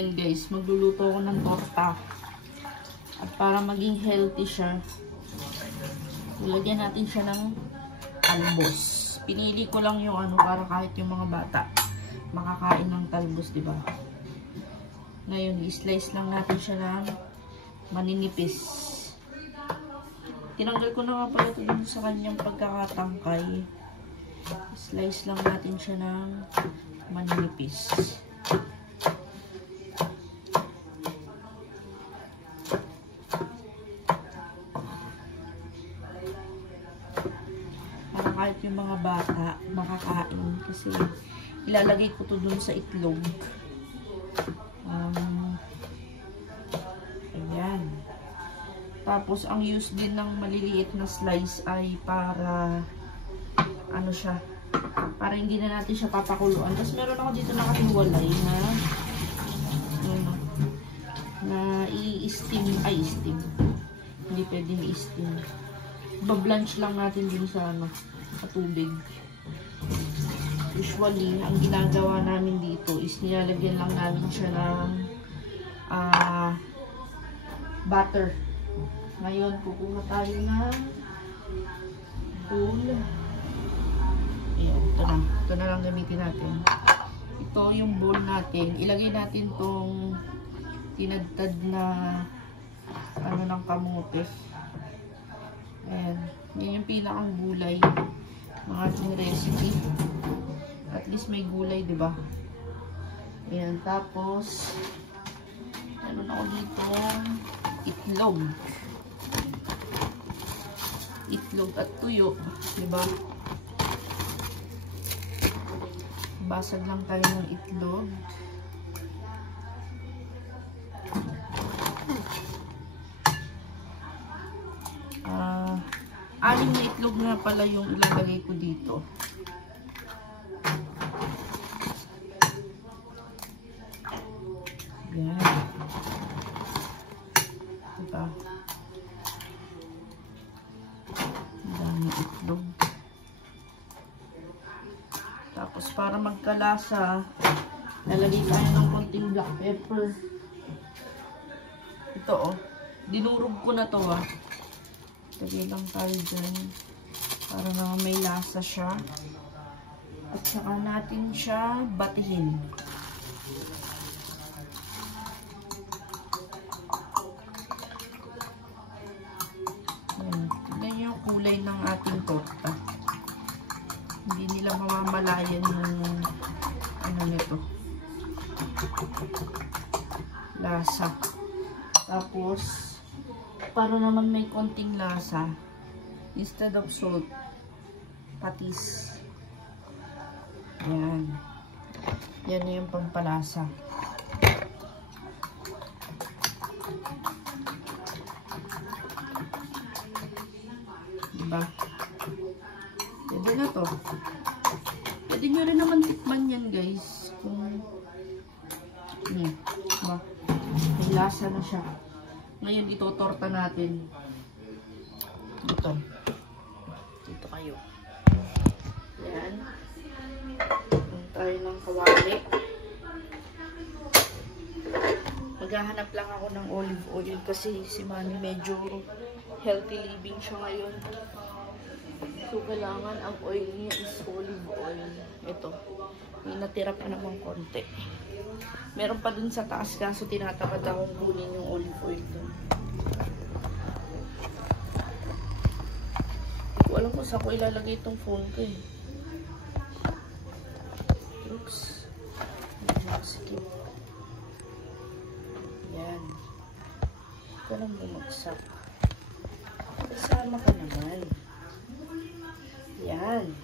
Ayan guys, magluluto ako ng torta. At para maging healthy siya, ilagyan natin siya ng talbos. Pinili ko lang yung ano para kahit yung mga bata makakain ng talbos, di ba? Ngayon, i-slice lang natin siya ng maninipis. Tinanggal ko na nga pala ito dun sa kanyang pagkakatangkay. Slice lang natin siya ng maninipis. Para kahit yung mga bata makakain. Kasi ilalagay ko to dun sa itlog. Ayan. Tapos, ang use din ng maliliit na slice ay para ano siya, para hindi na natin siya papakuluan. Tapos, meron ako dito nakahiwalay na i-steam, steam. Hindi pwedeng i-steam. Bablanch lang natin din sa sa tubig. Usually, ang ginagawa namin dito is nilalagyan lang namin siya ng butter. Ngayon, kukuha tayo ng bowl. Ayan, ito na lang gamitin natin. Ito yung bowl natin. Ilagay natin tong tinadtad na ano ng kamote. Ayan, yan yung pinakang gulay ng ating recipe. At least may gulay, di ba? Ayan, tapos ano na ako dito? Itlog. Itlog at tuyo, di ba? Basag lang tayo ng itlog. Anim na itlog na pala yung ilalagay ko dito. Yan. Diba? Ang dami itlog. Tapos para magkalasa, lalagay tayo ng konting black pepper. Ito oh. Dinurog ko na to ah. Lagay lang tayo dyan. Para na may lasa siya. At saka natin siya batihin. Tignan yung kulay ng ating torta. Hindi nila mamamalayan yung ano nito. Lasa. Tapos, para naman may konting lasa, instead of salt, patis. Ayan. Yan na yung pampalasa. Diba? Pwede na to. Pwede nyo rin naman tikman yan, guys. Kung diba? May lasa na siya. Ngayon, ito torta natin. Dito. Dito kayo. Yan. Ito tayo ng kawali. Maghahanap lang ako ng olive oil kasi si Mami medyo healthy living siya ngayon. So, kailangan ang oil niya is olive oil. Ito. May natira pa naman konti. Meron pa dun sa taas kaso tinatamad akong kunin yung olive oil dun. Hindi ko alam kung saan ko ilalagay itong phone ko eh. Oops. Skip. Yan. Ito lang bumagsak. Kasama ka naman. Yan.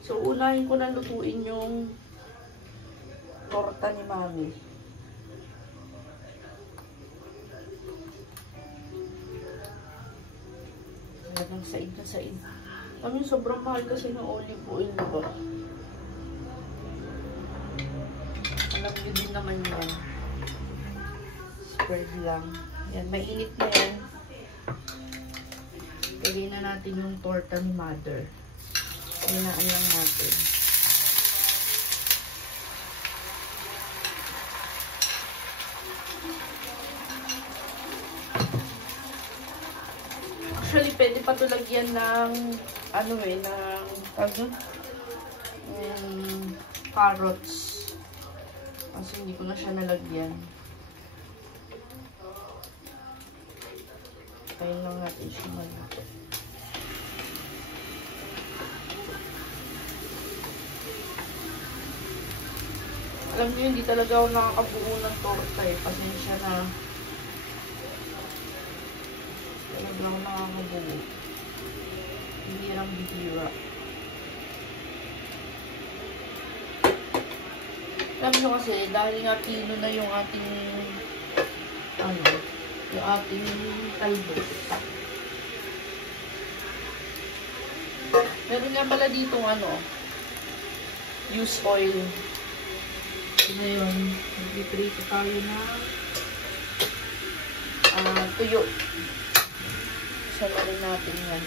So, unahin ko na lutuin yung torta ni Mami. Talagang said na said. Mami, sobrang mahal kasi ng olive oil, diba? Alam niyo din naman yan. Spread lang. Yan, mainit na yan. Lagay na natin yung torta ni Mother. Hinaan lang natin. Actually, pwede pa ito lagyan ng, ano ng, carrots. Kasi hindi ko na siya nalagyan. Kaya lang natin siya maluto. Alam niyo, hindi talaga ako nakakabuo ng torta eh. Pasensya na. Talaga ako nakakabuo. Bihirang-bihira. Alam nyo kasi, dahil nga pino na yung ating, yung ating talbos. Meron nga pala ditong use oil. Ngayon, nag-prito tayo na tuyo. Isa na rin natin yan.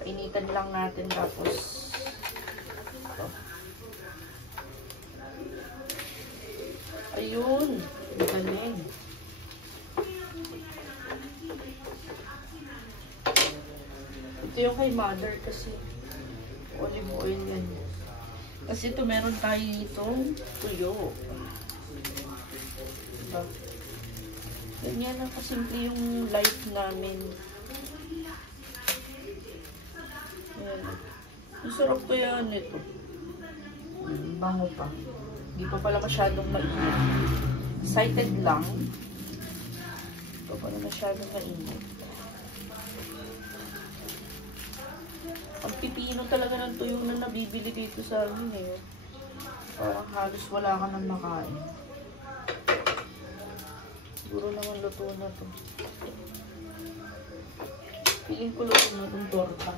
Painitan lang natin tapos ayun, galing. Ito yung kay mother kasi olive oil yan. Kasi ito meron tayo itong tuyo. Diba? Ganyan na kasimple yung life namin. Ayan. Ang sarap kaya nito. Bango pa. Hindi pa pala masyadong mainit. Excited lang. Hindi pa pala masyadong mainit. Ang pipino talaga ng tuyo na nabibili dito sa amin eh. Parang halos wala ka nang makain. Siguro naman luto na to. Piling ko luto na itong torta.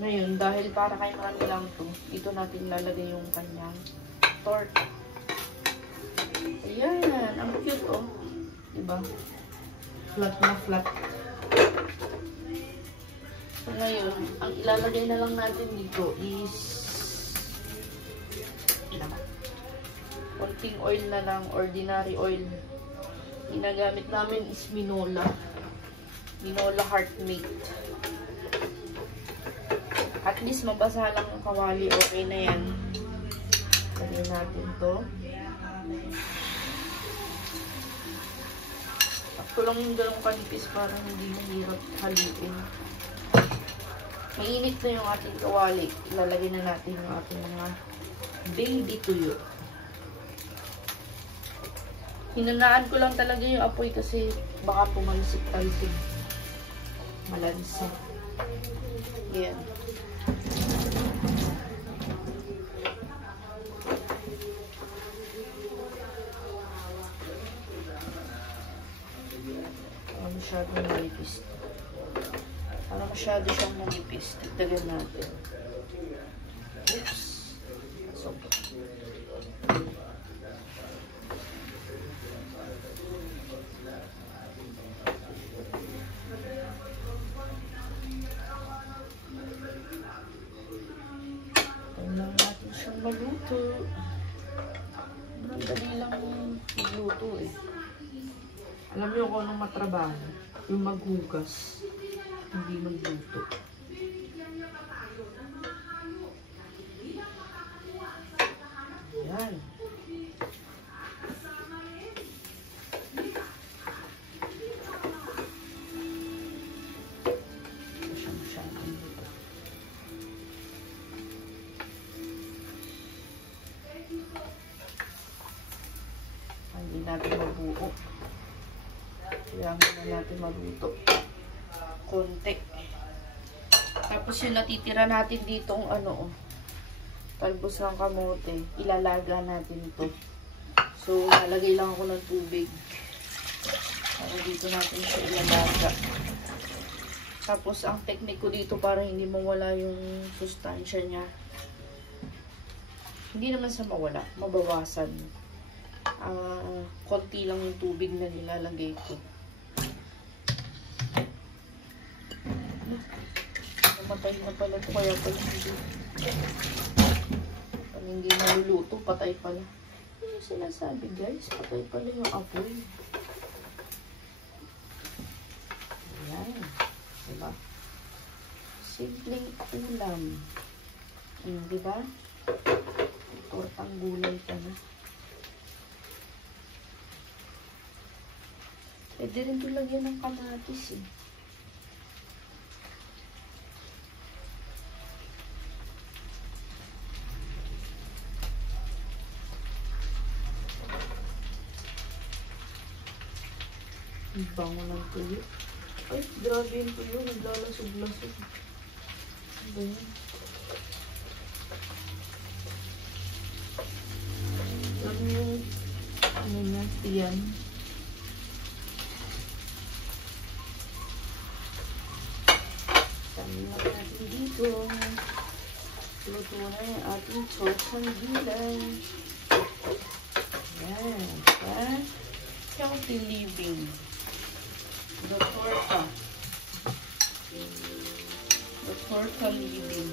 Ngayon, dahil para kay Mami lang to, dito natin lalagay yung kanyang torta. Ayan, ang cute oh. Diba? Flat na flat. So ngayon, ang ilalagay na lang natin dito is konting oil na lang, ordinary oil. Ginagamit namin is Minola. Minola Heartmate. At least mabasa lang ang kawali, okay na yan. Lagyan natin to. Sakto lang yung dalawang kanipis para hindi mahirap haliin. Mainit na yung ating kawali. Ilalagay na natin yung ating mga baby tuyo. Hinanaan ko lang talaga yung apoy kasi baka pumalsik-talsik. Malansa. Yan. Masyadong manipis. Para masyado siyang manipis. Dagdagan natin. Oops. So, tingnan natin siyang maluto. Ang dali lang magluto eh. Alam niyo kung anong matrabaho? Yung maghugas. Hindi magluto. Yan. Masyadong luto. Hindi natin mabuo. Kailangan na natin maluto. Konti. Tapos yung natitira natin ditong talbos ng kamote. Ilalaga natin ito. So, lalagay lang ako ng tubig. Para dito natin siya ilalaga. Tapos, ang technique ko dito para hindi mawala yung sustansya niya. Hindi naman sa mawala. Mabawasan. Konti lang yung tubig na nilalagay ko. Namatay na pala ito, kaya pala hindi. Pag hindi naluluto, patay pala. yung sinasabi guys? Patay pala yung apoy. Ayan. Diba? Simpleng ulam. Diba? Tortang gulay ka na. Pwede rin ito lagyan ng kamatis eh. Ang bango ng tuyo. Ay, grabe yung tuyo. Naglalasog-lasog. Ano ba yan? Ano yung ano niya? Tiyan. Tama natin dito. Luto na yung ating torsang gulay. Yan. Yan. Healthy living. The torta. The torta living.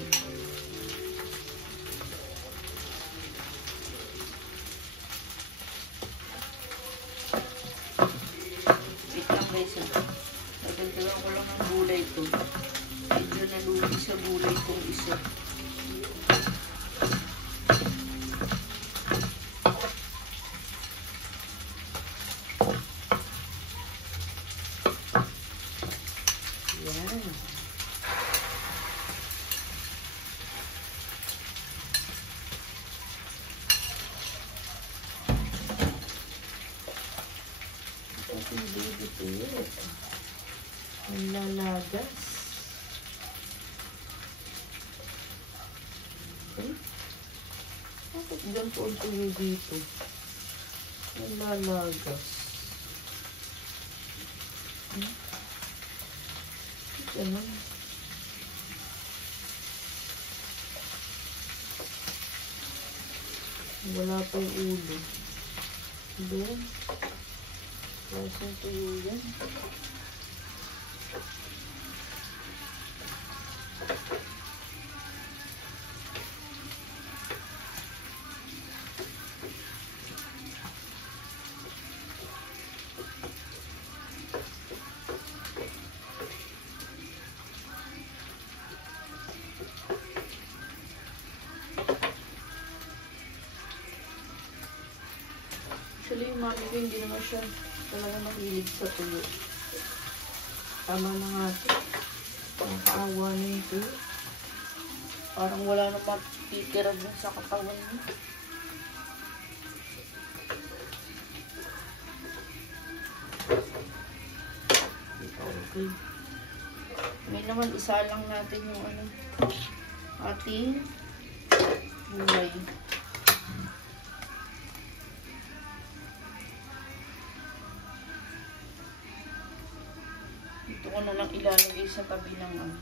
Wait lang guys. Nagdagdagan ko lang ng gulay ito. Medyo nalugi sa gulay itong isa. Yan. Ito hindi dito yun. Ang lalagas. Okay. Bakit ganito ang tuyo dito? Ang lalagas. Ganun. Wala pa yung ulo. Doon. Lasang tuyo yan. Actually, yung mami ko hindi naman siya talaga mahilig sa tuyo. Tama na nga ito. Nakakaawa na yung tuyo. Parang wala na matitira dun sa katawan niya. Okay. May naman isa lang natin yung ano, ating gulay. Ito ko na lang ilalagay sa tabi ng ano.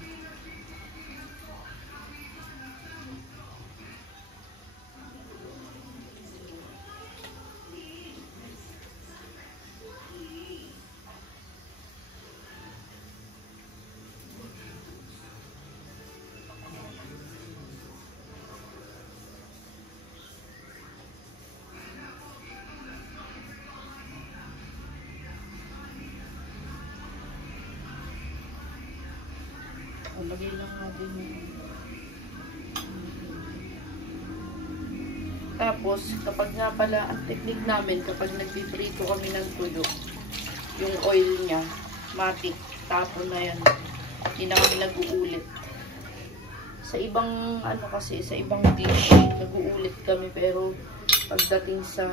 Lagay lang natin yun. Tapos, kapag nga pala, ang technique namin, kapag nagpiprito kami ng tuyo, yung oil niya, matik, tapon na yan. Hindi na kami nag-uulit. Sa ibang, ano kasi, sa ibang dish, nag-uulit kami, pero pagdating sa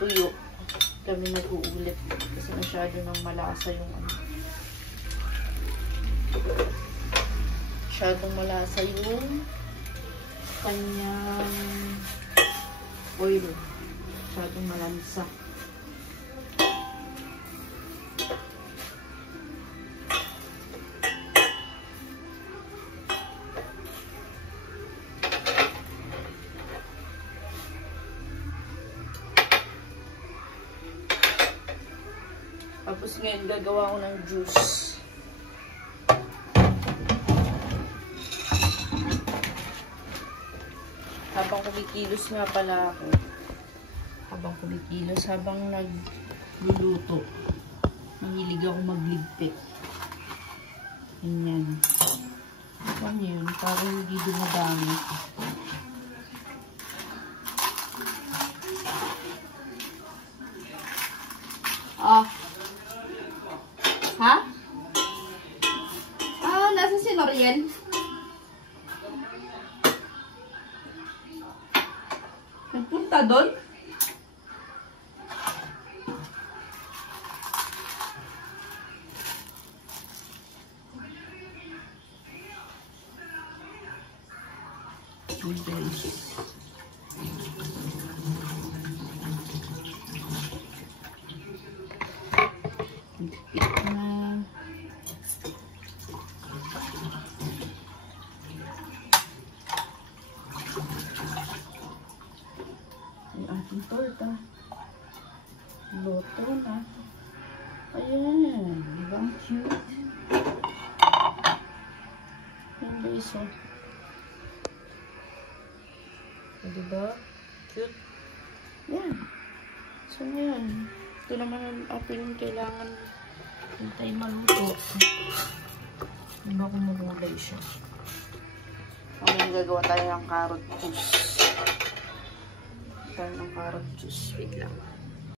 tuyo, kami nag-uulit. Kasi masyado nang malasa yung ano. Masyadong malasa yung kanyang oil. Masyadong malansa. Tapos ngayon gagawa ko ng juice. Habang habang kumikilos nga pala ako. Habang kumikilos, habang nagluluto. Mahilig ako magligpit. Ganyan. Ano yun? Para hindi dumadami. Ah. Ha? Ah, nasa si Noriel? Nagpunta doon? Yung ating torta. Loto na. Ayan. Diba ang cute? Yan guys, oh. Diba? Cute. Yan. So, yan. Ito naman ang ating kailangan hintay maluto. Diba kung magulay siya? Ngayon gagawa tayo ng carrot juice. Tayo ng carrot juice. Wait lang.